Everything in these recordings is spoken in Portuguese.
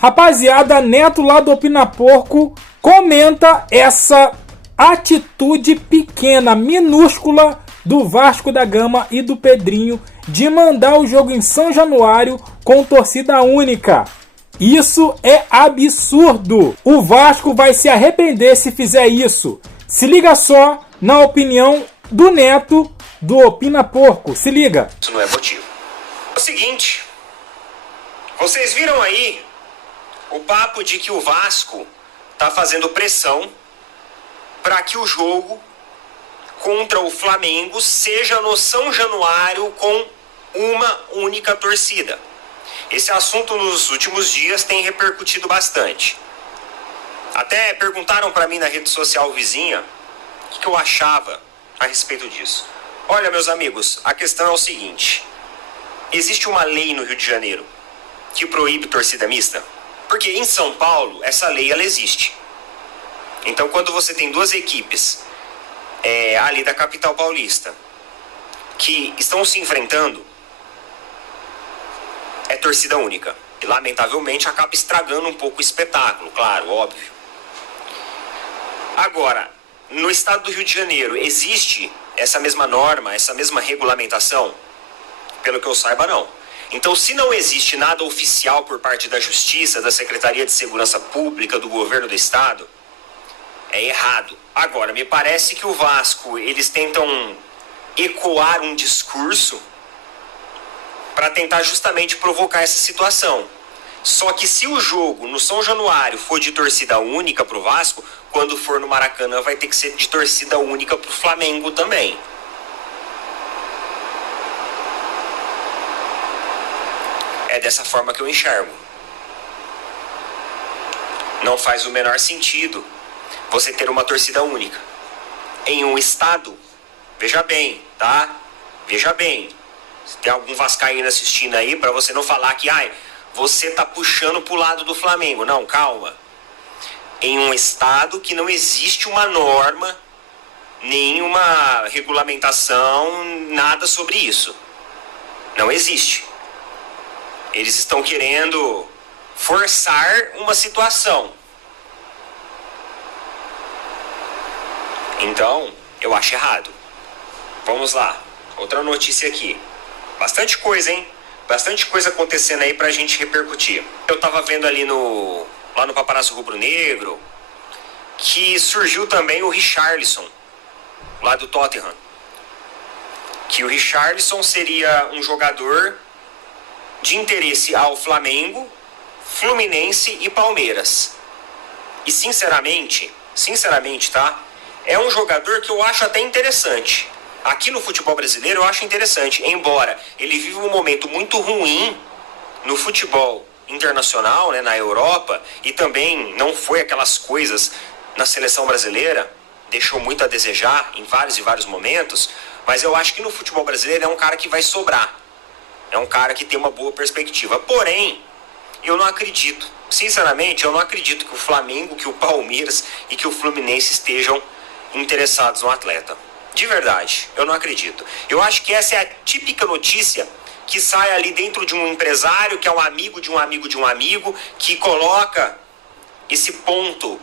Rapaziada, Neto lá do Opina Porco comenta essa atitude pequena, minúscula do Vasco da Gama e do Pedrinho de mandar o jogo em São Januário com torcida única. Isso é absurdo. O Vasco vai se arrepender se fizer isso. Se liga só na opinião do Neto do Opina Porco. Se liga. Isso não é motivo. É o seguinte, vocês viram aí o papo de que o Vasco tá fazendo pressão para que o jogo contra o Flamengo seja no São Januário com uma única torcida. Esse assunto nos últimos dias tem repercutido bastante. Até perguntaram para mim na rede social vizinha o que eu achava a respeito disso. Olha, meus amigos, a questão é o seguinte: existe uma lei no Rio de Janeiro que proíbe torcida mista? Porque em São Paulo, essa lei ela existe. Então, quando você tem duas equipes ali da capital paulista que estão se enfrentando, é torcida única. E, lamentavelmente, acaba estragando um pouco o espetáculo, claro, óbvio. Agora, no estado do Rio de Janeiro, existe essa mesma norma, essa mesma regulamentação? Pelo que eu saiba, não. Então, se não existe nada oficial por parte da Justiça, da Secretaria de Segurança Pública, do Governo do Estado, é errado. Agora, me parece que o Vasco, eles tentam ecoar um discurso para tentar justamente provocar essa situação. Só que se o jogo no São Januário for de torcida única pro Vasco, quando for no Maracanã vai ter que ser de torcida única pro Flamengo também. É dessa forma que eu enxergo. Não faz o menor sentido você ter uma torcida única em um estado. Veja bem, tá? Veja bem. Se tem algum vascaíno assistindo aí, para você não falar que você tá puxando pro lado do Flamengo. Não, calma. Em um estado que não existe uma norma, nenhuma regulamentação, nada sobre isso. Não existe. Eles estão querendo forçar uma situação. Então, eu acho errado. Vamos lá. Outra notícia aqui. Bastante coisa, hein? Bastante coisa acontecendo aí pra gente repercutir. Eu tava vendo ali lá no Paparazzo Rubro-Negro que surgiu também o Richarlison, lá do Tottenham. Que o Richarlison seria um jogador de interesse ao Flamengo, Fluminense e Palmeiras. E sinceramente, tá? É um jogador que eu acho até interessante. Aqui no futebol brasileiro eu acho interessante, embora ele viva um momento muito ruim no futebol internacional, né, na Europa, e também não foi aquelas coisas na seleção brasileira, deixou muito a desejar em vários e vários momentos, mas eu acho que no futebol brasileiro é um cara que vai sobrar. É um cara que tem uma boa perspectiva. Porém, eu não acredito. Sinceramente, eu não acredito que o Flamengo, que o Palmeiras e que o Fluminense estejam interessados no atleta. De verdade, eu não acredito. Eu acho que essa é a típica notícia que sai ali dentro de um empresário, que é um amigo de um amigo de um amigo, que coloca esse ponto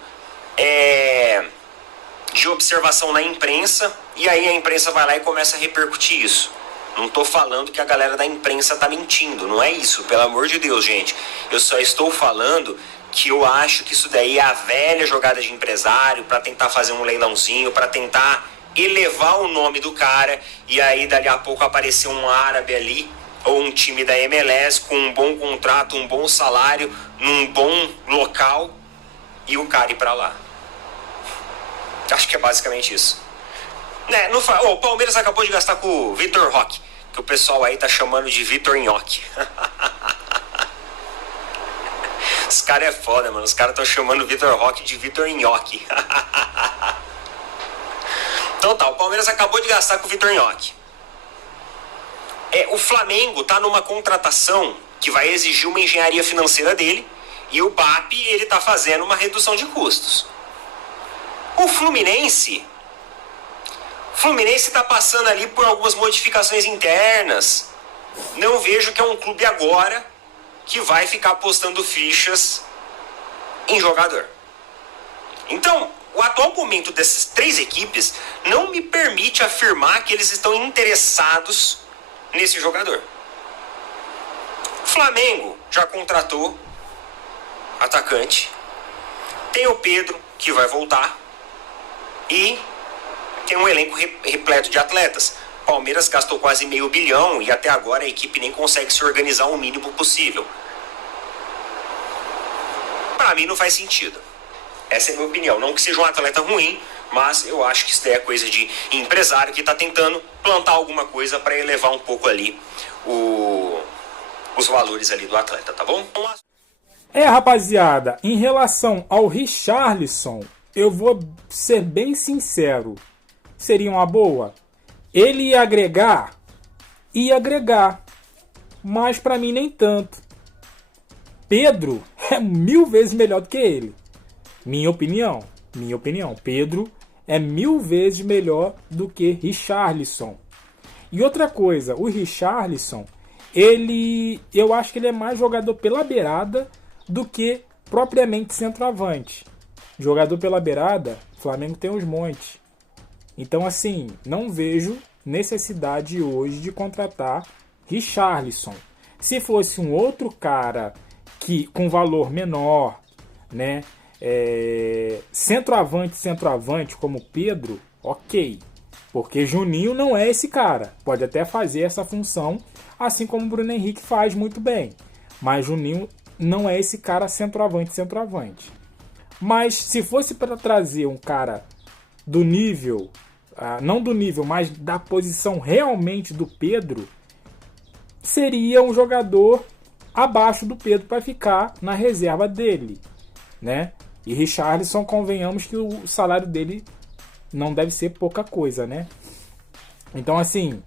de observação na imprensa, e aí a imprensa vai lá e começa a repercutir isso. Não tô falando que a galera da imprensa tá mentindo, não é isso, pelo amor de Deus, gente. Eu só estou falando que eu acho que isso daí é a velha jogada de empresário para tentar fazer um leilãozinho, para tentar elevar o nome do cara, e aí dali a pouco aparecer um árabe ali, ou um time da MLS com um bom contrato, um bom salário, num bom local, e o cara ir pra lá. Acho que é basicamente isso. Né, o Palmeiras acabou de gastar com o Vitor Roque, que o pessoal aí tá chamando de Vitor Nhoque. Os caras é foda, mano. Os caras estão chamando o Vitor Roque de Vitor Nhoque. Então tá, o Palmeiras acabou de gastar com o Vitor Nhoque. O Flamengo tá numa contratação que vai exigir uma engenharia financeira dele, e o BAP, ele tá fazendo uma redução de custos. O Fluminense está passando ali por algumas modificações internas. Não vejo que é um clube agora que vai ficar apostando fichas em jogador. Então, o atual momento dessas três equipes não me permite afirmar que eles estão interessados nesse jogador. O Flamengo já contratou atacante, tem o Pedro, que vai voltar, e tem um elenco repleto de atletas. Palmeiras gastou quase $500 milhão e até agora a equipe nem consegue se organizar o mínimo possível. Para mim não faz sentido. Essa é a minha opinião. Não que seja um atleta ruim, mas eu acho que isso daí é coisa de empresário que está tentando plantar alguma coisa para elevar um pouco ali os valores ali do atleta, tá bom? Rapaziada, em relação ao Richarlison, eu vou ser bem sincero. Seria uma boa? Ele ia agregar, mas para mim nem tanto. Pedro é 1000 vezes melhor do que ele. Minha opinião. Pedro é 1000 vezes melhor do que Richarlison. E outra coisa, o Richarlison, eu acho que ele é mais jogador pela beirada do que propriamente centroavante. Jogador pela beirada, o Flamengo tem os montes. Então, assim, não vejo necessidade hoje de contratar Richarlison. Se fosse um outro cara que com valor menor, né, centroavante como Pedro, ok. Porque Juninho não é esse cara. Pode até fazer essa função, assim como o Bruno Henrique faz muito bem. Mas Juninho não é esse cara centroavante. Mas se fosse para trazer um cara do nível, não do nível, mas da posição realmente do Pedro, seria um jogador abaixo do Pedro para ficar na reserva dele, né? E Richarlison, convenhamos que o salário dele não deve ser pouca coisa, né? Então, assim,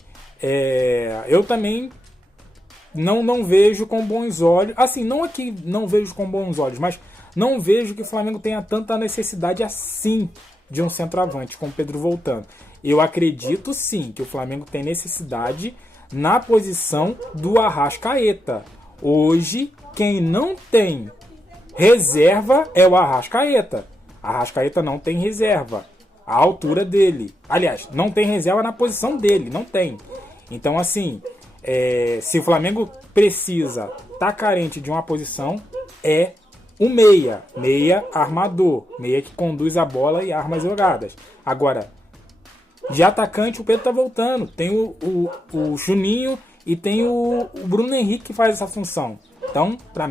eu também não vejo com bons olhos. Assim, não é que não vejo com bons olhos, mas não vejo que o Flamengo tenha tanta necessidade assim de um centroavante, com o Pedro voltando. Eu acredito sim que o Flamengo tem necessidade na posição do Arrascaeta. Hoje, quem não tem reserva é o Arrascaeta. Arrascaeta não tem reserva. A altura dele. Aliás, não tem reserva na posição dele. Não tem. Então, assim, se o Flamengo precisa, tá carente de uma posição, é um meia. Meia armador. Meia que conduz a bola e arma as jogadas. Agora, de atacante, o Pedro tá voltando. Tem o Juninho e tem o Bruno Henrique que faz essa função. Então, para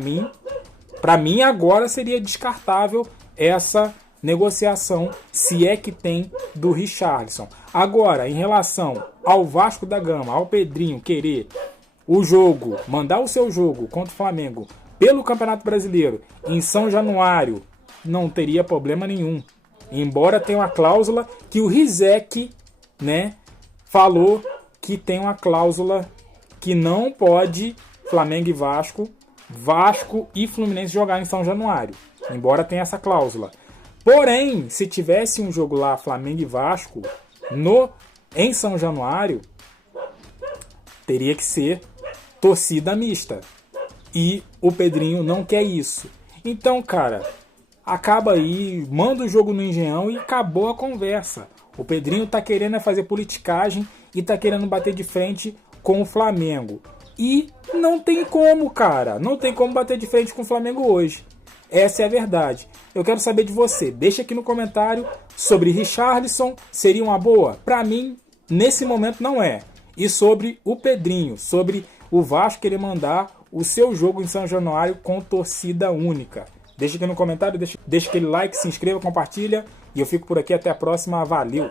mim agora seria descartável essa negociação, se é que tem, do Richarlison. Agora, em relação ao Vasco da Gama, ao Pedrinho querer o jogo, mandar o seu jogo contra o Flamengo pelo Campeonato Brasileiro em São Januário, não teria problema nenhum. Embora tenha uma cláusula que o Rizek, né, falou que tem uma cláusula que não pode Flamengo e Vasco e Fluminense jogar em São Januário. Embora tenha essa cláusula. Porém, se tivesse um jogo lá, Flamengo e Vasco, em São Januário, teria que ser torcida mista. E o Pedrinho não quer isso. Então, cara, acaba aí, manda o jogo no Engenhão e acabou a conversa. O Pedrinho tá querendo fazer politicagem e tá querendo bater de frente com o Flamengo. E não tem como, cara. Não tem como bater de frente com o Flamengo hoje. Essa é a verdade. Eu quero saber de você. Deixa aqui no comentário sobre Richarlison. Seria uma boa? Pra mim, nesse momento não é. E sobre o Pedrinho. Sobre o Vasco querer mandar o seu jogo em São Januário com torcida única. Deixa aqui no comentário. Deixa aquele like, se inscreva, compartilha. E eu fico por aqui. Até a próxima. Valeu!